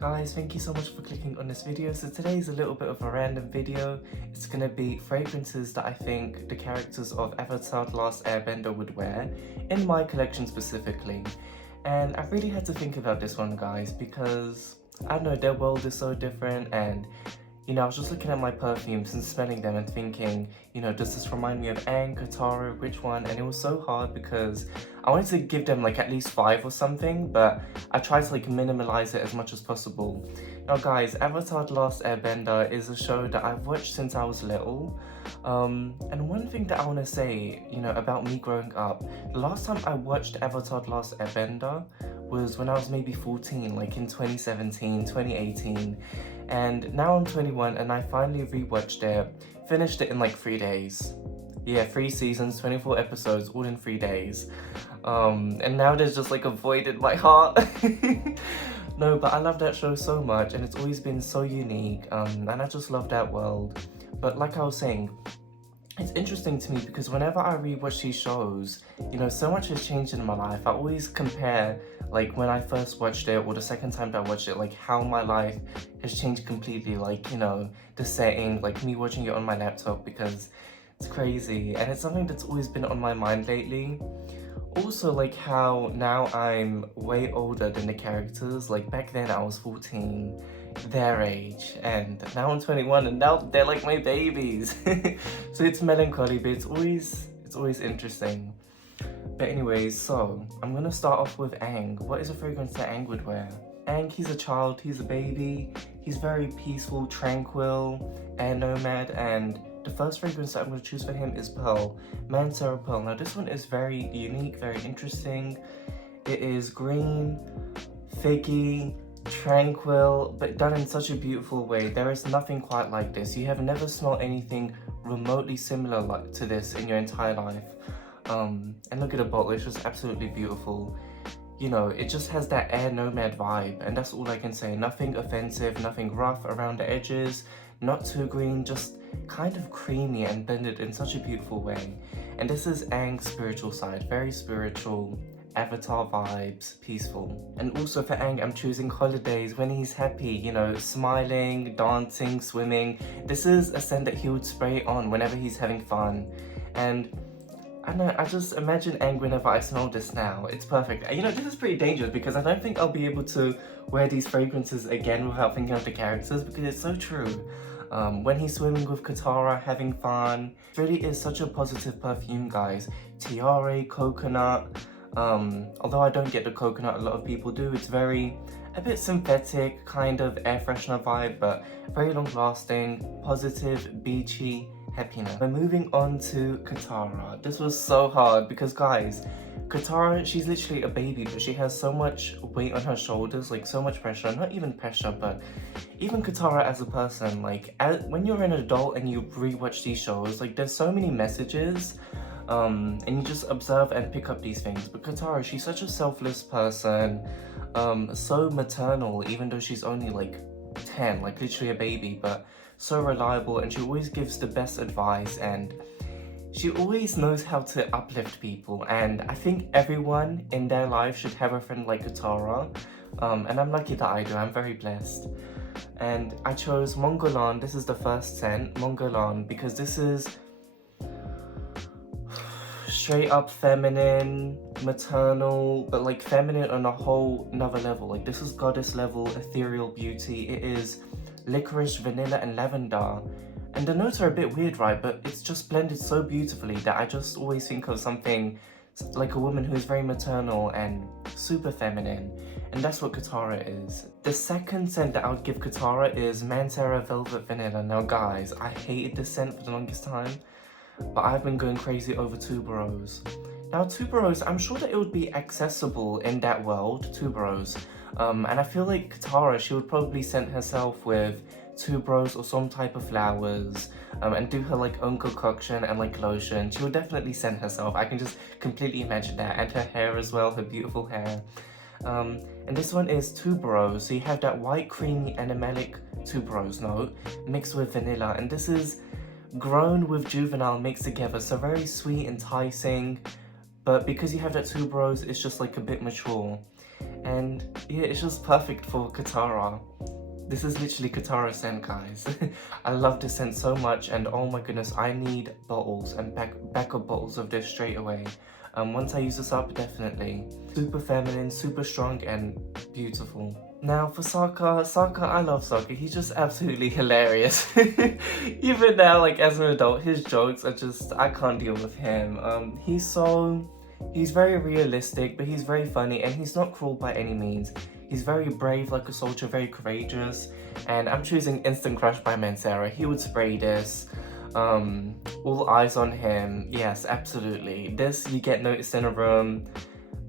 Guys, thank you so much for clicking on this video. So today's a little bit of a random video. It's gonna be fragrances that I think the characters of Avatar: The Last Airbender would wear, in my collection specifically. And I really had to think about this one, guys, because I don't know, their world is so different, and I was just looking at my perfumes and smelling them and thinking, does this remind me of Aang, Katara, which one? And it was so hard because I wanted to give them like at least 5 or something, but I tried to like minimalize it as much as possible. Now guys, Avatar: The Last Airbender is a show that I've watched since I was little. And one thing that I want to say, about me growing up, the last time I watched Avatar: The Last Airbender was when I was maybe 14, like in 2017, 2018. And now I'm 21 and I finally rewatched it, finished it in like 3 days. Yeah, 3 seasons, 24 episodes, all in 3 days. And now there's just like a void in my heart. No, but I love that show so much and it's always been so unique, and I just love that world. But like I was saying, it's interesting to me because whenever I rewatch these shows, so much has changed in my life. I always compare like when I first watched it or the second time that I watched it, like how my life has changed completely, like, the setting, like me watching it on my laptop, because it's crazy and it's something that's always been on my mind lately. Also, like how now I'm way older than the characters. Like back then I was 14, their age, and now I'm 21 and now they're like my babies. So it's melancholy, but it's always interesting. But anyways, so I'm gonna start off with Aang. What is a fragrance that Aang would wear? Aang, he's a child, he's a baby, he's very peaceful, tranquil, air nomad, and the first fragrance that I'm going to choose for him is Pearl, Mancera Pearl. Now this one is very unique, very interesting. It is green, figgy, tranquil, but done in such a beautiful way. There is nothing quite like this. You have never smelled anything remotely similar to this in your entire life. And look at the bottle, it's just absolutely beautiful. It just has that air nomad vibe, and that's all I can say. Nothing offensive, nothing rough around the edges, not too green, just kind of creamy and blended in such a beautiful way. And this is Aang's spiritual side, very spiritual, Avatar vibes, peaceful. And also for Aang, I'm choosing holidays, when he's happy, smiling, dancing, swimming. This is a scent that he would spray on whenever he's having fun. And I know, I just imagine Aang whenever I smell this now. It's perfect. This is pretty dangerous because I don't think I'll be able to wear these fragrances again without thinking of the characters, because it's so true. When he's swimming with Katara, having fun. It really is such a positive perfume, guys. Tiare, coconut. Although I don't get the coconut, a lot of people do. It's a bit synthetic, kind of air freshener vibe, but very long lasting, positive, beachy happiness. We're moving on to Katara. This was so hard because, guys, Katara, she's literally a baby, but she has so much weight on her shoulders, like so much pressure. Not even pressure, but even Katara as a person, like when you're an adult and you rewatch these shows, like there's so many messages, and you just observe and pick up these things. But Katara, she's such a selfless person, so maternal, even though she's only like 10, like literally a baby, but so reliable, and she always gives the best advice, and she always knows how to uplift people. And I think everyone in their life should have a friend like Katara, and I'm lucky that I do. I'm very blessed. And I chose Mongolan. This is the first scent, Mongolan, because this is straight up feminine, maternal, but like feminine on a whole nother level. Like this is goddess level, ethereal beauty. It is licorice, vanilla, and lavender. And the notes are a bit weird, right? But it's just blended so beautifully that I just always think of something like a woman who is very maternal and super feminine. And that's what Katara is. The second scent that I would give Katara is Mancera Velvet Vanilla. Now guys, I hated this scent for the longest time, but I've been going crazy over tuberose. Now tuberose, I'm sure that it would be accessible in that world, tuberose. And I feel like Katara, she would probably scent herself with tuberose or some type of flowers, and do her like own concoction and like lotion. She would definitely scent herself. I can just completely imagine that. And her hair as well, her beautiful hair. And this one is tuberose, so you have that white creamy animalic tuberose note mixed with vanilla, and this is grown with juvenile mixed together, so very sweet, enticing, but because you have that tuberose, it's just like a bit mature. And yeah, it's just perfect for Katara. This is literally Katara scent, guys. I love this scent so much, and oh my goodness, I need bottles and backup bottles of this straight away. Once I use this up, definitely. Super feminine, super strong, and beautiful. Now for Sokka, I love Sokka. He's just absolutely hilarious. Even now, like as an adult, his jokes are just, I can't deal with him. He's very realistic, but he's very funny, and he's not cruel by any means. He's very brave like a soldier, very courageous, and I'm choosing Instant Crush by Mancera. He would spray this. All eyes on him. Yes, absolutely. This you get noticed in a room.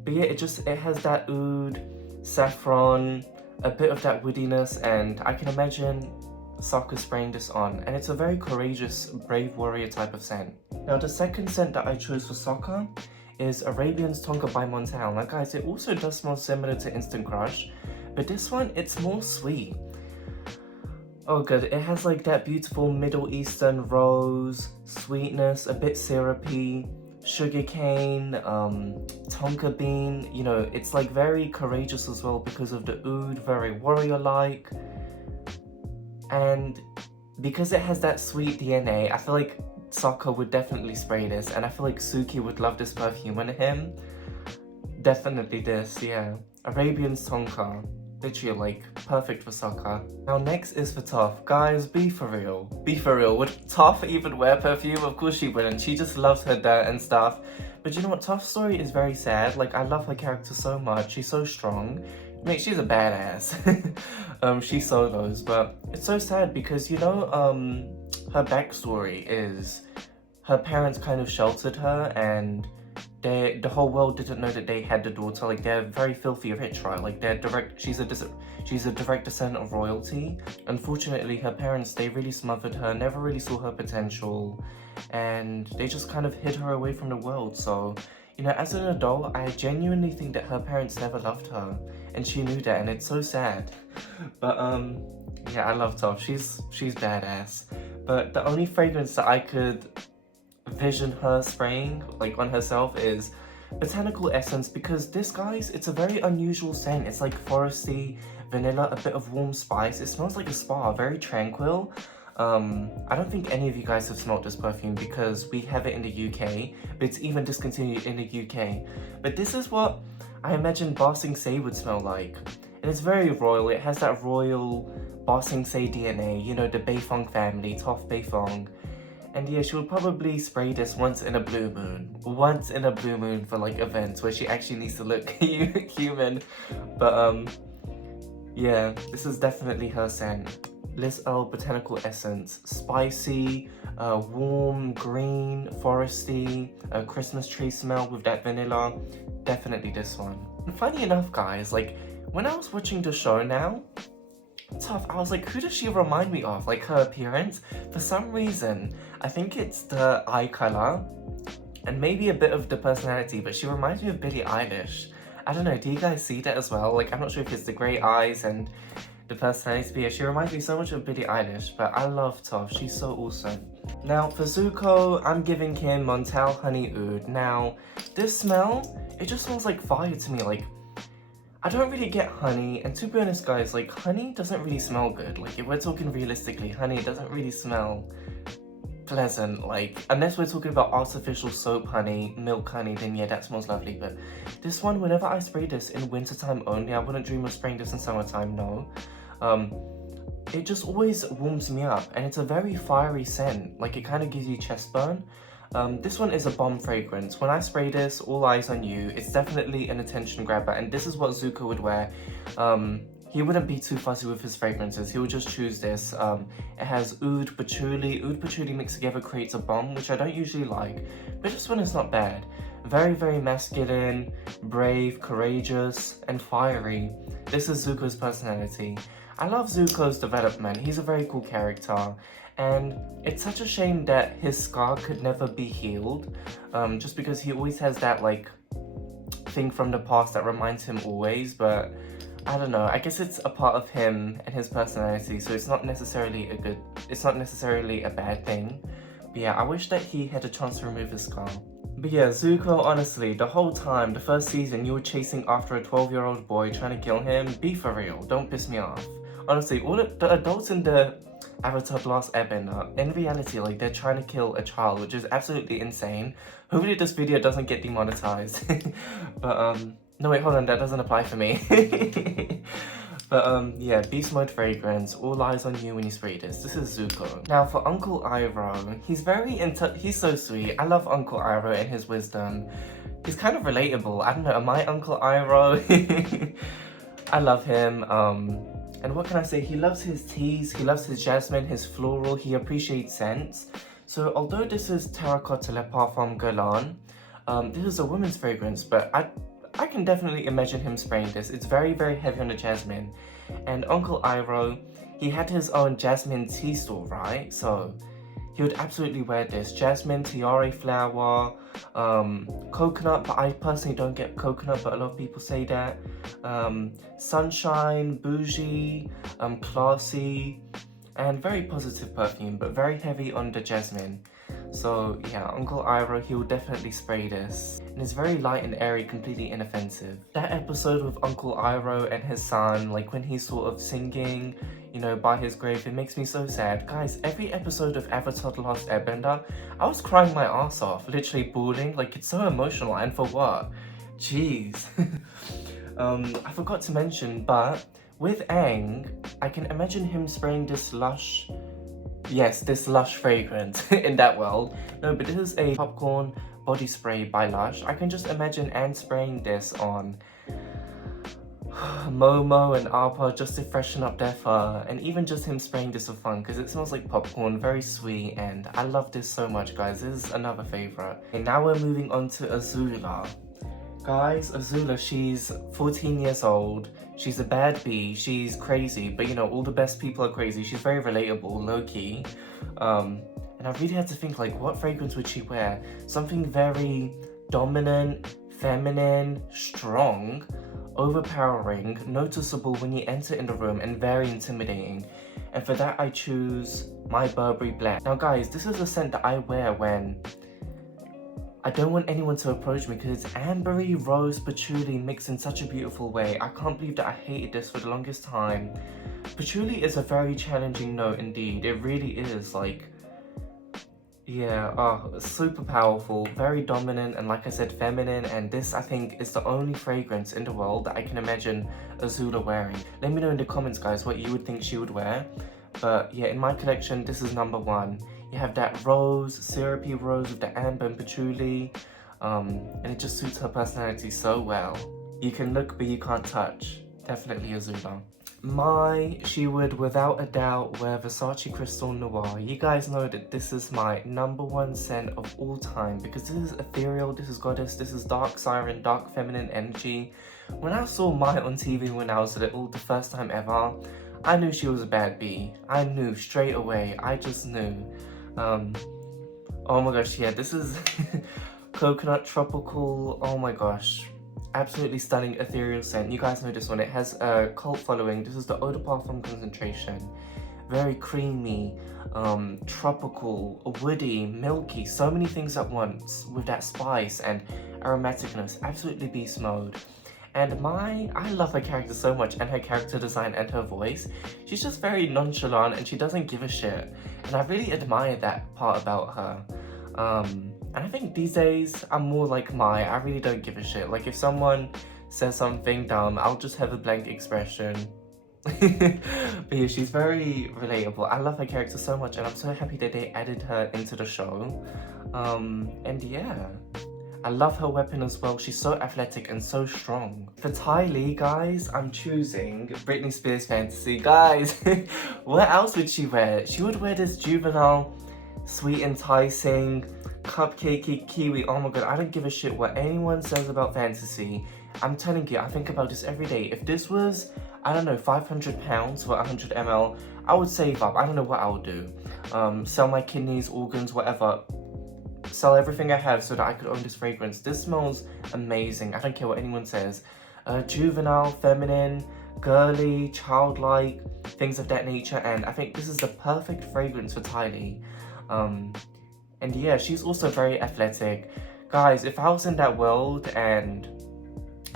But yeah, it has that oud, saffron, a bit of that woodiness, and I can imagine Sokka spraying this on. And it's a very courageous, brave warrior type of scent. Now the second scent that I chose for Sokka is Arabians Tonka by Montale. Now guys, it also does smell similar to Instant Crush, but this one, it's more sweet. Oh good, it has like that beautiful Middle Eastern rose, sweetness, a bit syrupy, sugarcane, tonka bean, you know, it's like very courageous as well because of the oud, very warrior-like. And because it has that sweet DNA, I feel like Sokka would definitely spray this, and I feel like Suki would love this perfume on him. Definitely this, yeah. Arabians Tonka. Literally like perfect for Sokka. Now next is for Toph. Guys, be for real. Be for real. Would Toph even wear perfume? Of course she wouldn't. She just loves her dirt and stuff. But you know what? Toph's story is very sad. Like, I love her character so much. She's so strong. Mate, she's a badass. She solos, but it's so sad because, you know, her backstory is her parents kind of sheltered her, and the whole world didn't know that they had the daughter. Like, they're very filthy rich, right? Like, she's a direct descendant of royalty. Unfortunately, her parents, they really smothered her, never really saw her potential, and they just kind of hid her away from the world. So, you know, as an adult, I genuinely think that her parents never loved her, and she knew that, and it's so sad. But yeah, I love Toph. She's badass. But the only fragrance that I could vision her spraying like on herself is Botanical Essence, because this, guys, it's a very unusual scent. It's like foresty, vanilla, a bit of warm spice. It smells like a spa, very tranquil. I don't think any of you guys have smelled this perfume because we have it in the UK, but it's even discontinued in the UK. But this is what I imagine Ba Sing Se would smell like. And it's very royal. It has that royal Ba Sing Se DNA, you know, the Beifong family, Toph Beifong. And yeah, she would probably spray this once in a blue moon. Once in a blue moon for like events where she actually needs to look human. But yeah, this is definitely her scent. Les Earle Botanical Essence. Spicy, warm, green, foresty, Christmas tree smell with that vanilla. Definitely this one. And funny enough, guys, like when I was watching the show now, Toph, I was like, who does she remind me of? Like her appearance? For some reason, I think it's the eye color and maybe a bit of the personality, but she reminds me of Billie Eilish. I don't know, do you guys see that as well? Like, I'm not sure if it's the grey eyes and the personality, but yeah, she reminds me so much of Billie Eilish, but I love Toph, she's so awesome. Now, for Zuko, I'm giving him Montale Honey Oud. Now, this smell, it just smells like fire to me. Like, I don't really get honey, and to be honest, guys, like, honey doesn't really smell good. Like, if we're talking realistically, honey doesn't really smell pleasant. Like, unless we're talking about artificial soap honey, milk honey, then yeah, that smells lovely. But this one, whenever I spray this in wintertime only, I wouldn't dream of spraying this in summertime, no. It just always warms me up, and it's a very fiery scent. Like, it kind of gives you chest burn. This one is a bomb fragrance. When I spray this, all eyes on you, it's definitely an attention grabber, and this is what Zuko would wear. He wouldn't be too fussy with his fragrances. He would just choose this. It has oud, patchouli. Oud, patchouli mixed together creates a bomb, which I don't usually like, but this one is not bad. Very, very masculine, brave, courageous, and fiery. This is Zuko's personality. I love Zuko's development. He's a very cool character. And it's such a shame that his scar could never be healed, just because he always has that, like, thing from the past that reminds him always, but I don't know, I guess it's a part of him and his personality, so it's not necessarily a bad thing. But yeah, I wish that he had a chance to remove his scar. But yeah, Zuko, honestly, the whole time, the first season, you were chasing after a 12-year-old boy trying to kill him. Be for real, don't piss me off. Honestly, all of the adults in the Avatar The Last Airbender, in reality, like, they're trying to kill a child, which is absolutely insane. Hopefully this video doesn't get demonetized. But, no wait, hold on, that doesn't apply for me. But yeah, Beast Mode Fragrance, all eyes on you when you spray this. This is Zuko. Now for Uncle Iroh, he's so sweet. I love Uncle Iroh and his wisdom. He's kind of relatable. I don't know, am I Uncle Iroh? I love him. And what can I say? He loves his teas, he loves his jasmine, his floral, he appreciates scents. So although this is Terracotta Le Parfum Guerlain, this is a woman's fragrance, but I can definitely imagine him spraying this. It's very, very heavy on the jasmine. And Uncle Iroh, he had his own jasmine tea store, right? So he would absolutely wear this. Jasmine, tiare flower, coconut, but I personally don't get coconut, but a lot of people say that. Sunshine, bougie, classy, and very positive perfume, but very heavy on the jasmine. So yeah, Uncle Iroh, he will definitely spray this. And it's very light and airy, completely inoffensive. That episode with Uncle Iroh and his son, like when he's sort of singing, you know, by his grave, it makes me so sad. Guys, every episode of Avatar The Last Airbender, I was crying my ass off, literally bawling, like it's so emotional, and for what? Jeez. I forgot to mention, but with Aang, I can imagine him spraying this lush fragrance in that world. No, but this is a popcorn body spray by Lush. I can just imagine Anne spraying this on Momo and Appa just to freshen up their fur, and even just him spraying this for fun because it smells like popcorn, very sweet, and I love this so much, guys. This is another favorite. And now we're moving on to Azula. Guys, Azula, she's 14 years old. She's a bad bee. She's crazy, but you know, all the best people are crazy. She's very relatable, low-key. And I really had to think, like, what fragrance would she wear? Something very dominant, feminine, strong, overpowering, noticeable when you enter in the room, and very intimidating. And for that, I choose my Burberry Black. Now, guys, this is a scent that I wear when I don't want anyone to approach me because it's ambery, rose, patchouli mixed in such a beautiful way. I can't believe that I hated this for the longest time. Patchouli is a very challenging note indeed. It really is, like, yeah, super powerful, very dominant, and like I said, feminine. And this, I think, is the only fragrance in the world that I can imagine Azula wearing. Let me know in the comments, guys, what you would think she would wear. But yeah, in my collection, this is number one. You have that rose, syrupy rose with the amber and patchouli, and it just suits her personality so well. You can look, but you can't touch. Definitely Azula. She would without a doubt wear Versace Crystal Noir. You guys know that this is my number one scent of all time because this is ethereal, this is goddess, this is dark siren, dark feminine energy. When I saw Mai on TV when I was little, the first time ever, I knew she was a bad bee. I knew straight away. I just knew. Oh my gosh, yeah, this is coconut tropical. Oh my gosh, absolutely stunning ethereal scent. You guys know this one. It has a cult following. This is the Eau de Parfum concentration. Very creamy, tropical, woody, milky, so many things at once with that spice and aromaticness. Absolutely beast mode. And I love her character so much, and her character design and her voice. She's just very nonchalant and she doesn't give a shit. And I really admire that part about her. And I think these days I'm more like Mai. I really don't give a shit. Like if someone says something dumb, I'll just have a blank expression. But yeah, she's very relatable. I love her character so much, and I'm so happy that they added her into the show. And yeah, I love her weapon as well. She's so athletic and so strong. For Ty Lee, guys, I'm choosing Britney Spears Fantasy. Guys, what else would she wear? She would wear this juvenile, sweet, enticing, cupcakey kiwi. Oh my god, I don't give a shit what anyone says about Fantasy. I'm telling you, I think about this every day. If this was, I don't know, £500 for 100 ml, I would save up. I don't know what I would do. Sell my kidneys, organs, whatever. Sell everything I have so that I could own this fragrance. This smells amazing. I don't care what anyone says. Juvenile, feminine, girly, childlike, things of that nature. And I think this is the perfect fragrance for Ty Lee. And yeah, she's also very athletic, Guys, if I was in that world and,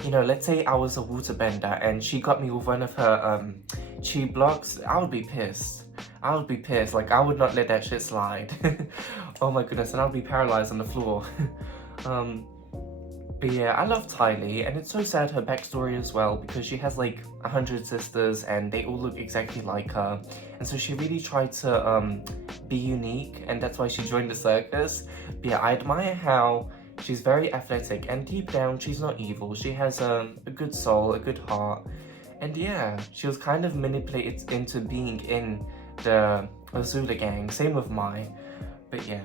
you know, let's say I was a waterbender and she got me with one of her chi blocks, I would be pissed. I would be pissed. Like, I would not let that shit slide. Oh my goodness, and I'll be paralyzed on the floor. But yeah, I love Tylee, and it's so sad her backstory as well, because she has like 100 sisters and they all look exactly like her. And so she really tried to be unique, and that's why she joined the circus. But yeah, I admire how she's very athletic, and deep down she's not evil. She has a good soul, a good heart. And yeah, she was kind of manipulated into being in the Azula gang, same with Mai. But yeah,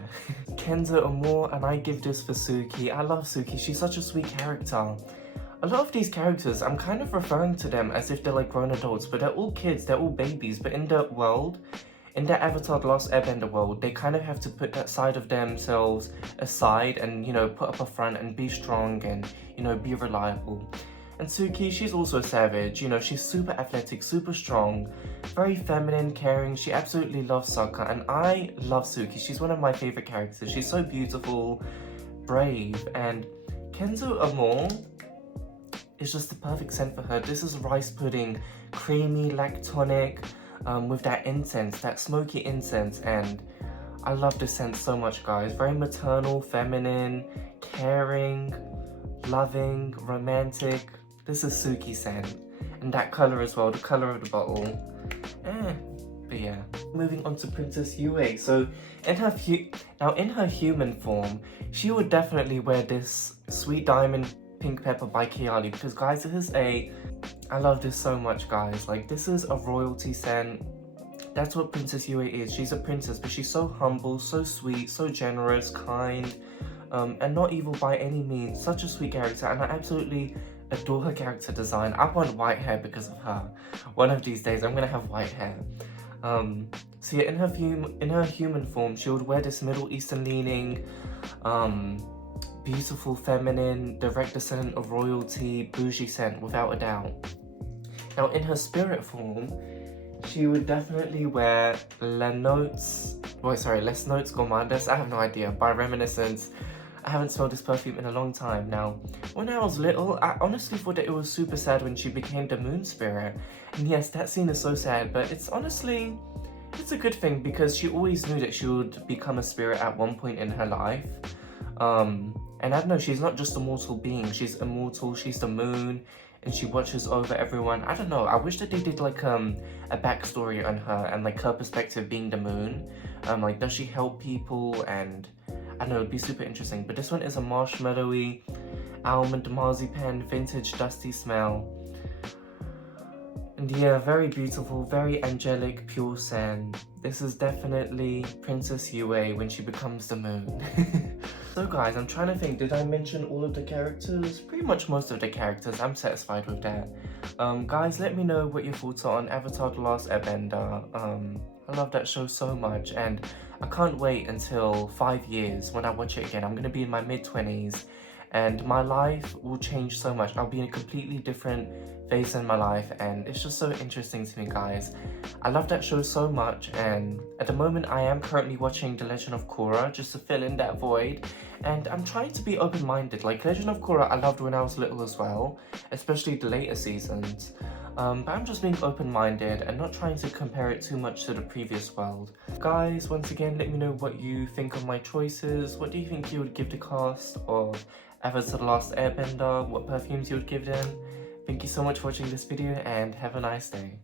Kenzo Amour, and I give this for Suki. I love Suki, she's such a sweet character. A lot of these characters, I'm kind of referring to them as if they're like grown adults, but they're all kids, they're all babies. But in the world, in the Avatar The Last Airbender world, they kind of have to put that side of themselves aside and, you know, put up a front and be strong and, you know, be reliable. And Suki, she's also a savage, you know, she's super athletic, super strong, very feminine, caring, she absolutely loves soccer, and I love Suki, she's one of my favourite characters, she's so beautiful, brave, and Kenzo Amour is just the perfect scent for her. This is rice pudding, creamy, lactonic, with that incense, that smoky incense, and I love this scent so much, guys. Very maternal, feminine, caring, loving, romantic. This is Suki scent, and that colour as well, the colour of the bottle. But yeah, moving on to Princess Yue. So in her human form, she would definitely wear this Sweet Diamond Pink Pepper by Kayali, because guys, I love this so much, guys. Like, this is a royalty scent. That's what Princess Yue is. She's a princess, but she's so humble, so sweet, so generous, kind, and not evil by any means. Such a sweet character, and I absolutely adore her character design. I want white hair because of her. One of these days I'm gonna have white hair. So yeah, in her human form, she would wear this Middle Eastern leaning, beautiful, feminine, direct descendant of royalty, bougie scent, without a doubt. Now in her spirit form, she would definitely wear Les Notes Gourmandes, I have no idea, by Reminiscence. I haven't smelled this perfume in a long time. Now, when I was little, I honestly thought that it was super sad when she became the moon spirit. And yes, that scene is so sad, but it's a good thing, because she always knew that she would become a spirit at one point in her life. And I don't know, she's not just a mortal being, she's immortal, she's the moon, and she watches over everyone. I don't know, I wish that they did like a backstory on her and like her perspective being the moon. Like, does she help people? And I don't know, it'd be super interesting. But this one is a marshmallowy, almond marzipan, vintage dusty smell. And yeah, very beautiful, very angelic, pure scent. This is definitely Princess Yue when she becomes the moon. So guys, I'm trying to think, did I mention all of the characters? Pretty much most of the characters, I'm satisfied with that. Guys, let me know what your thoughts are on Avatar The Last Airbender. I love that show so much, and I can't wait until 5 years when I watch it again. I'm going to be in my mid-20s, and my life will change so much. I'll be in a completely different phase in my life, and it's just so interesting to me, guys. I love that show so much, and at the moment I am currently watching The Legend of Korra just to fill in that void, and I'm trying to be open-minded. Like, Legend of Korra I loved when I was little as well, especially the later seasons. But I'm just being open-minded and not trying to compare it too much to the previous world. Guys, once again, let me know what you think of my choices. What do you think you would give the cast of Avatar The Last Airbender? What perfumes you would give them? Thank you so much for watching this video, and have a nice day.